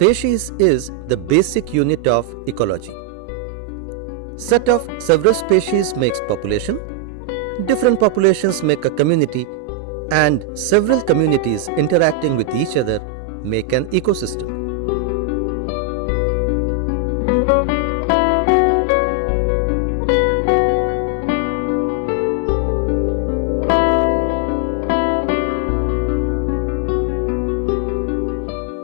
Species is the basic unit of ecology. Set of several species makes population, different populations make a community, and several communities interacting with each other make an ecosystem.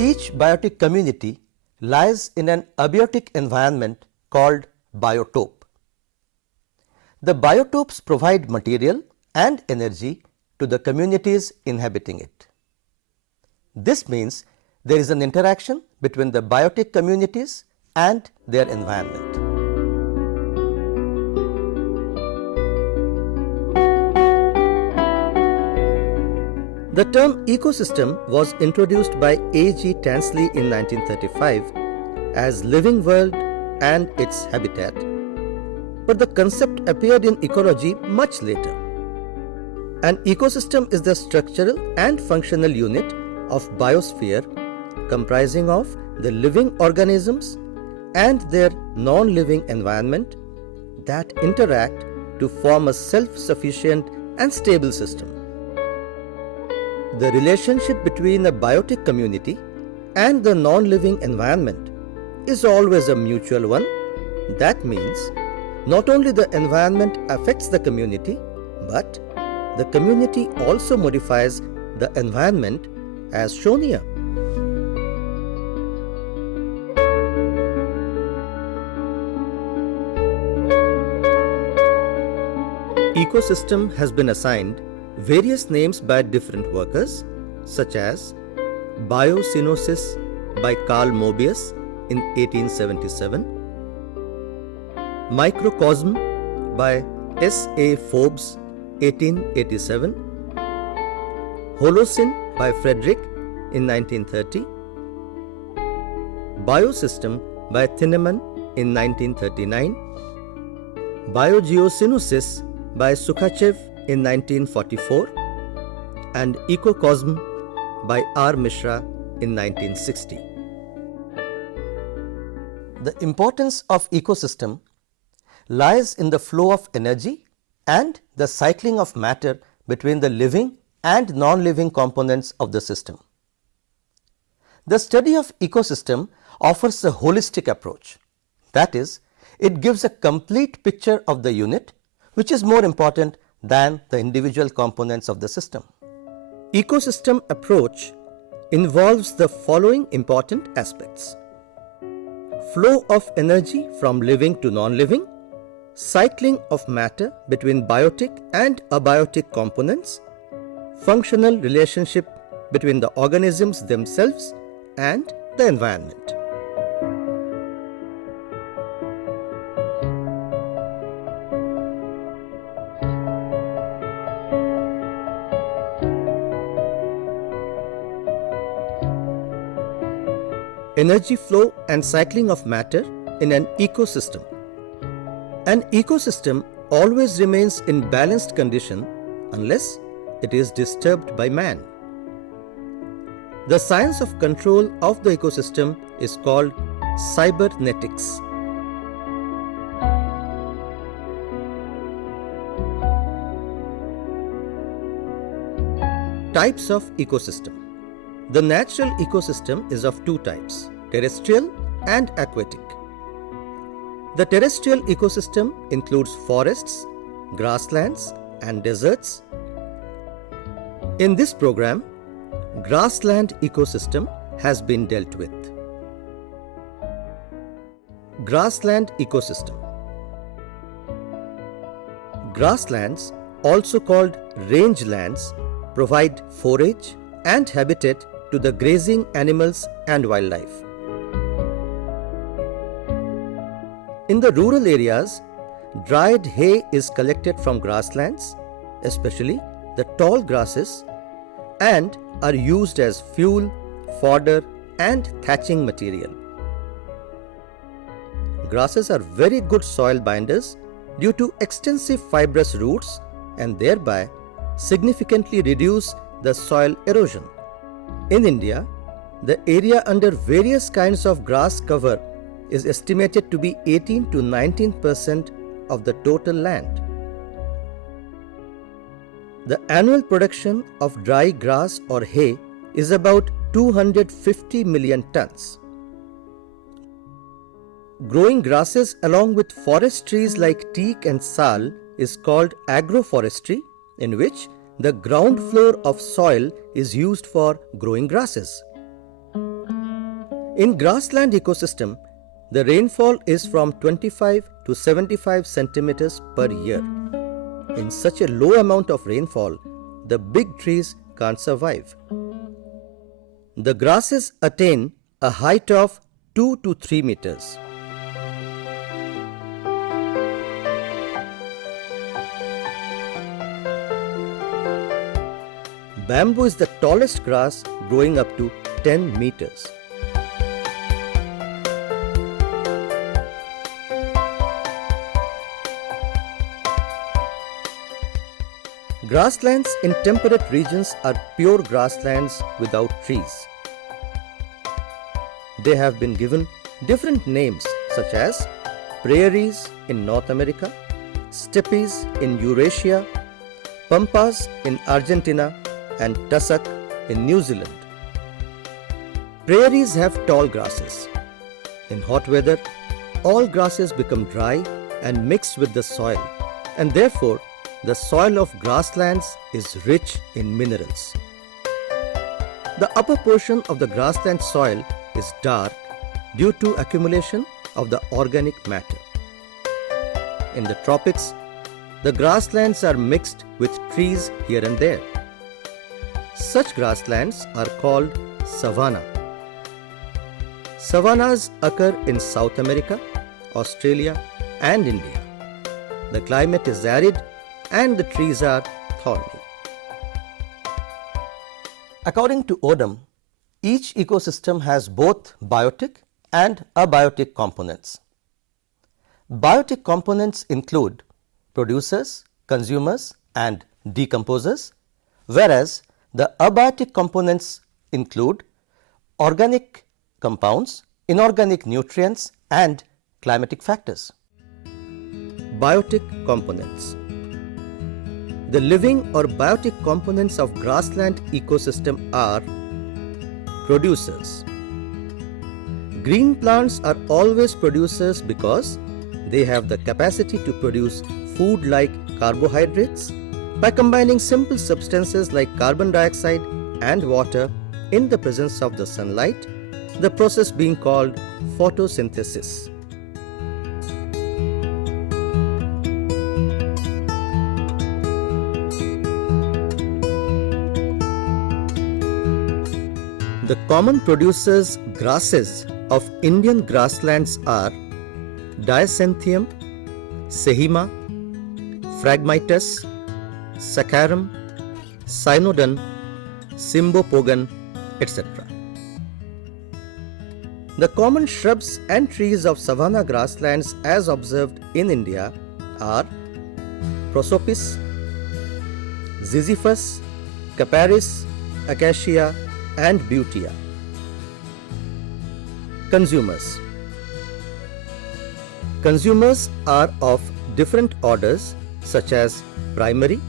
Each biotic community lies in an abiotic environment called biotope. The biotopes provide material and energy to the communities inhabiting it. This means there is an interaction between the biotic communities and their environment. The term ecosystem was introduced by A.G. Tansley in 1935 as living world and its habitat, but the concept appeared in ecology much later. An ecosystem is the structural and functional unit of biosphere comprising of the living organisms and their non-living environment that interact to form a self-sufficient and stable system. The relationship between a biotic community and the non-living environment is always a mutual one. That means not only the environment affects the community, but the community also modifies the environment as shown here. Ecosystem has been assigned various names by different workers, such as biocenosis by Carl Moebius in 1877, microcosm by S. A. Forbes 1887, Holocene by Frederick in 1930, biosystem by Thienemann in 1939, biogeocenosis by Sukhachev in 1944, and ecocosm by R. Mishra in 1960. The importance of ecosystem lies in the flow of energy and the cycling of matter between the living and non-living components of the system. The study of ecosystem offers a holistic approach. That is, it gives a complete picture of the unit, which is more important than the individual components of the system. Ecosystem approach involves the following important aspects: flow of energy from living to non-living, cycling of matter between biotic and abiotic components, functional relationship between the organisms themselves and the environment. Energy flow and cycling of matter in an ecosystem. An ecosystem always remains in balanced condition unless it is disturbed by man. The science of control of the ecosystem is called cybernetics. Types of ecosystem. The natural ecosystem is of two types, terrestrial and aquatic. The terrestrial ecosystem includes forests, grasslands, and deserts. In this program, grassland ecosystem has been dealt with. Grassland ecosystem. Grasslands, also called rangelands, provide forage and habitat to the grazing animals and wildlife. In the rural areas, dried hay is collected from grasslands, especially the tall grasses, and are used as fuel, fodder, and thatching material. Grasses are very good soil binders due to extensive fibrous roots and thereby significantly reduce the soil erosion. In India, the area under various kinds of grass cover is estimated to be 18 to 19% of the total land. The annual production of dry grass or hay is about 250 million tons. Growing grasses along with forest trees like teak and sal is called agroforestry, in which the ground floor of soil is used for growing grasses. In grassland ecosystem, the rainfall is from 25 to 75 centimeters per year. In such a low amount of rainfall, the big trees can't survive. The grasses attain a height of 2 to 3 meters. Bamboo is the tallest grass, growing up to 10 meters. Grasslands in temperate regions are pure grasslands without trees. They have been given different names such as prairies in North America, steppes in Eurasia, pampas in Argentina, and tussock in New Zealand. Prairies have tall grasses. In hot weather, all grasses become dry and mix with the soil, and therefore the soil of grasslands is rich in minerals. The upper portion of the grassland soil is dark due to accumulation of the organic matter. In the tropics, the grasslands are mixed with trees here and there. Such grasslands are called savanna. Savannas occur in South America, Australia, and India. The climate is arid and the trees are thorny. According to Odum, each ecosystem has both biotic and abiotic components. Biotic components include producers, consumers, and decomposers, whereas the abiotic components include organic compounds, inorganic nutrients, and climatic factors. Biotic components. The living or biotic components of grassland ecosystem are producers. Green plants are always producers because they have the capacity to produce food like carbohydrates by combining simple substances like carbon dioxide and water in the presence of the sunlight, the process being called photosynthesis. The common producers grasses of Indian grasslands are Diasanthium, Sehima, Phragmites, Saccharum, Cynodon, Cymbopogon, etc. The common shrubs and trees of savanna grasslands as observed in India are Prosopis, Ziziphus, Capparis, Acacia, and Butea. Consumers. Consumers are of different orders such as primary,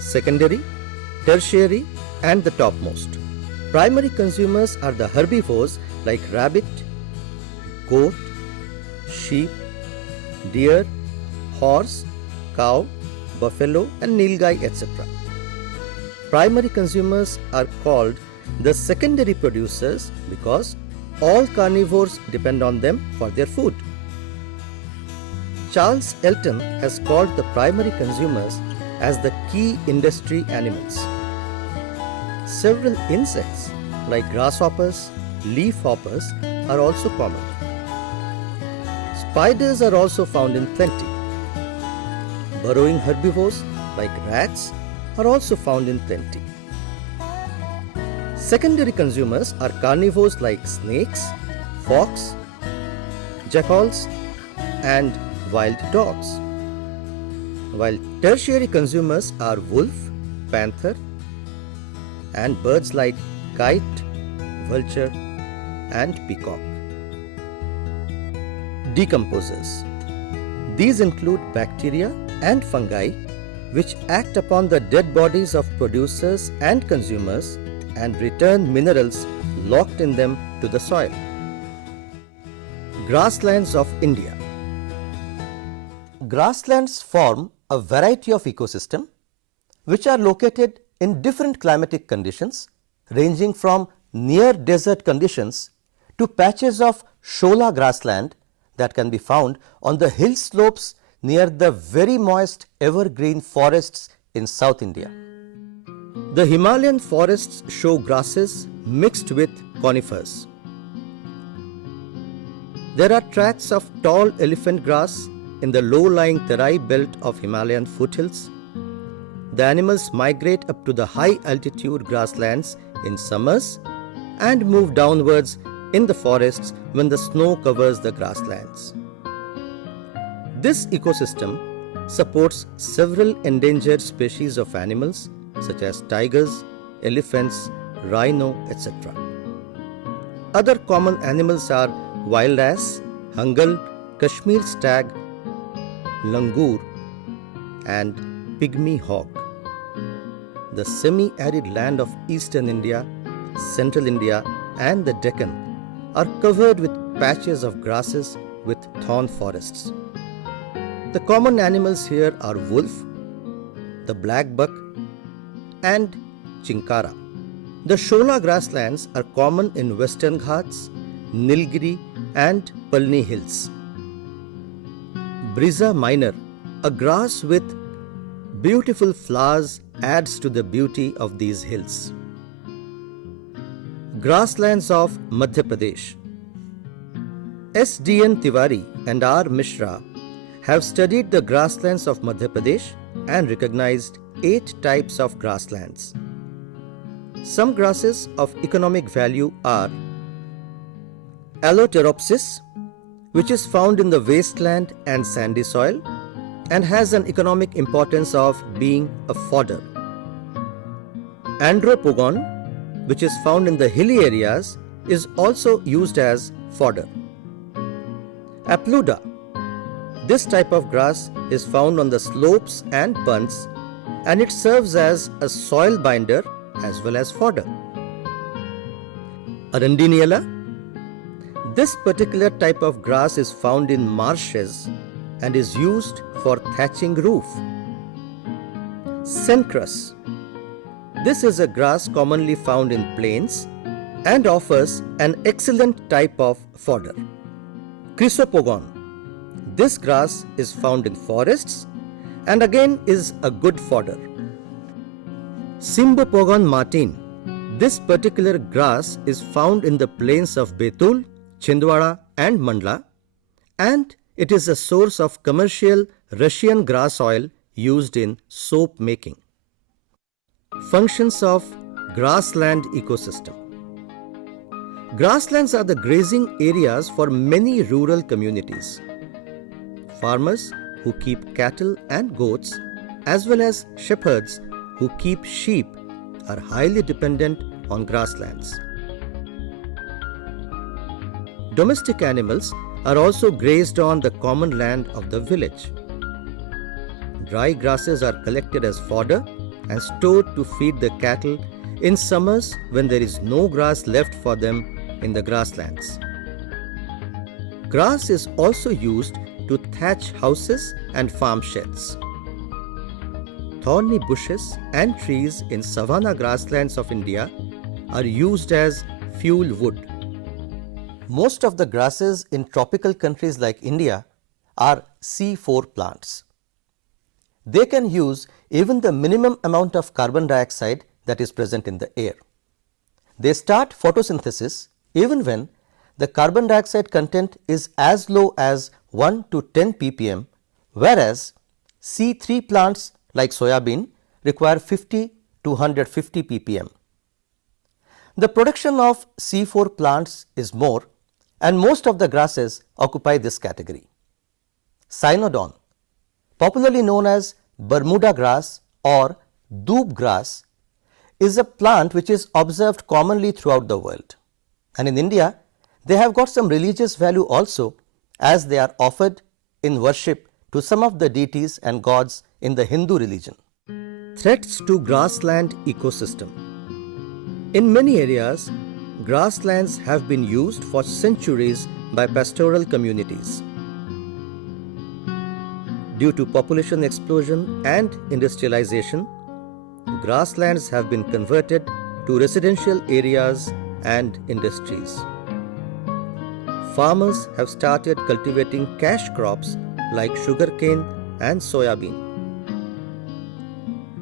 secondary, tertiary, and the topmost. Primary consumers are the herbivores like rabbit, goat, sheep, deer, horse, cow, buffalo, and nilgai, etc. Primary consumers are called the secondary producers because all carnivores depend on them for their food. Charles Elton has called the primary consumers as the key industry animals. Several insects like grasshoppers, leafhoppers are also common. Spiders are also found in plenty. Burrowing herbivores like rats are also found in plenty. Secondary consumers are carnivores like snakes, fox, jackals, and wild dogs, while tertiary consumers are wolf, panther, and birds like kite, vulture, and peacock. Decomposers. These include bacteria and fungi which act upon the dead bodies of producers and consumers and return minerals locked in them to the soil. Grasslands of India. Grasslands form a variety of ecosystems which are located in different climatic conditions ranging from near desert conditions to patches of shola grassland that can be found on the hill slopes near the very moist evergreen forests in South India. The Himalayan forests show grasses mixed with conifers. There are tracts of tall elephant grass in the low-lying Terai belt of Himalayan foothills. The animals migrate up to the high-altitude grasslands in summers and move downwards in the forests when the snow covers the grasslands. This ecosystem supports several endangered species of animals such as tigers, elephants, rhino, etc. Other common animals are wild ass, hungal, Kashmir stag, langur, and pygmy hawk. The semi-arid land of eastern India, central India, and the Deccan are covered with patches of grasses with thorn forests. The common animals here are wolf, the black buck, and chinkara. The shola grasslands are common in Western Ghats, Nilgiri, and Palni hills. Briza minor, a grass with beautiful flowers, adds to the beauty of these hills. Grasslands of Madhya Pradesh. S.D.N. Tiwari and R. Mishra have studied the grasslands of Madhya Pradesh and recognized 8 types of grasslands. Some grasses of economic value are Allotropis, which is found in the wasteland and sandy soil and has an economic importance of being a fodder. Andropogon, which is found in the hilly areas, is also used as fodder. Apluda. This type of grass is found on the slopes and bunds and it serves as a soil binder as well as fodder. Arundiniella. This particular type of grass is found in marshes and is used for thatching roof. Cencrus. This is a grass commonly found in plains and offers an excellent type of fodder. Chrysopogon. This grass is found in forests and again is a good fodder. Cymbopogon martine. This particular grass is found in the plains of Betul, Chhindwara and Mandla, and it is a source of commercial Russian grass oil used in soap making. Functions of grassland ecosystem. Grasslands are the grazing areas for many rural communities. Farmers who keep cattle and goats, as well as shepherds who keep sheep, are highly dependent on grasslands. Domestic animals are also grazed on the common land of the village. Dry grasses are collected as fodder and stored to feed the cattle in summers when there is no grass left for them in the grasslands. Grass is also used to thatch houses and farm sheds. Thorny bushes and trees in savanna grasslands of India are used as fuel wood. Most of the grasses in tropical countries like India are C4 plants. They can use even the minimum amount of carbon dioxide that is present in the air. They start photosynthesis even when the carbon dioxide content is as low as 1 to 10 ppm, whereas C3 plants like soybean require 50 to 150 ppm. The production of C4 plants is more, and most of the grasses occupy this category. Cynodon, popularly known as Bermuda grass or doob grass, is a plant which is observed commonly throughout the world, and in India They have got some religious value also, as they are offered in worship to some of the deities and gods in the Hindu religion. Threats to grassland ecosystem. In many areas, grasslands have been used for centuries by pastoral communities. Due to population explosion and industrialization, grasslands have been converted to residential areas and industries. Farmers have started cultivating cash crops like sugarcane and soybean.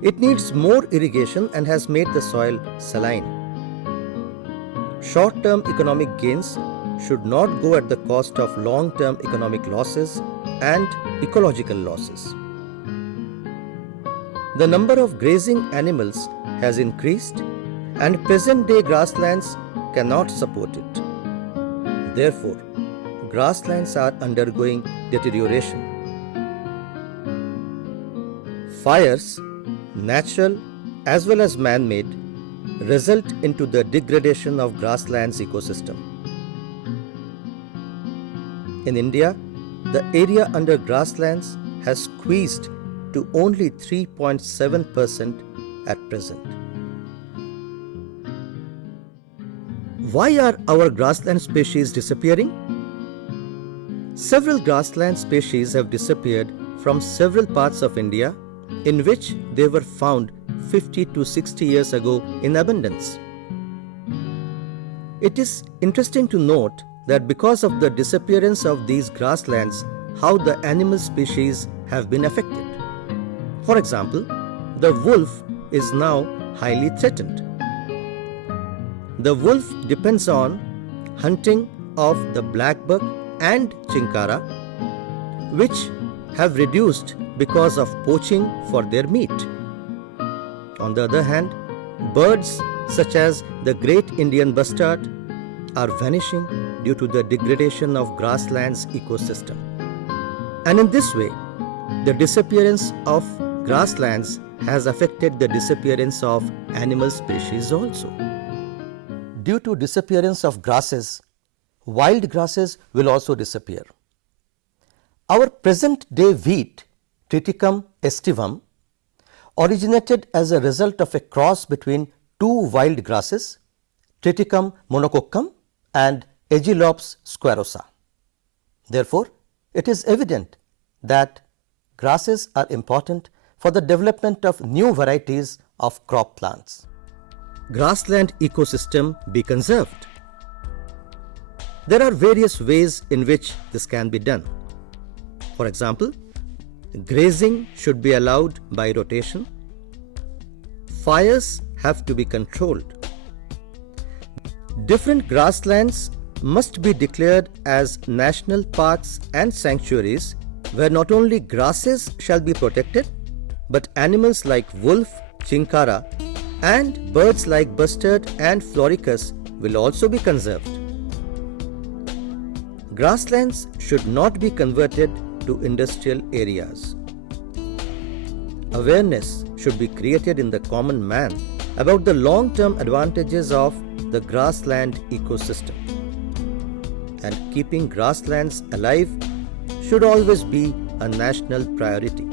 It needs more irrigation and has made the soil saline. Short-term economic gains should not go at the cost of long-term economic losses and ecological losses. The number of grazing animals has increased and present-day grasslands cannot support it. Therefore, grasslands are undergoing deterioration. Fires, natural as well as man-made, result into the degradation of grasslands ecosystem. In India, the area under grasslands has squeezed to only 3.7% at present. Why are our grassland species disappearing? Several grassland species have disappeared from several parts of India in which they were found 50 to 60 years ago in abundance. It is interesting to note that because of the disappearance of these grasslands, how the animal species have been affected. For example, the wolf is now highly threatened. The wolf depends on hunting of the blackbuck and chinkara, which have reduced because of poaching for their meat. On the other hand, birds such as the great Indian bustard are vanishing due to the degradation of grasslands ecosystem. And in this way, the disappearance of grasslands has affected the disappearance of animal species also. Due to disappearance of grasses, wild grasses will also disappear. Our present-day wheat, Triticum aestivum, originated as a result of a cross between two wild grasses, Triticum monococcum and Aegilops squarosa. Therefore, it is evident that grasses are important for the development of new varieties of crop plants. Grassland ecosystem be conserved. There are various ways in which this can be done. For example, grazing should be allowed by rotation. Fires have to be controlled. Different grasslands must be declared as national parks and sanctuaries where not only grasses shall be protected, but animals like wolf, chinkara, and birds like bustard and floricus will also be conserved. Grasslands should not be converted to industrial areas. Awareness should be created in the common man about the long-term advantages of the grassland ecosystem. And keeping grasslands alive should always be a national priority.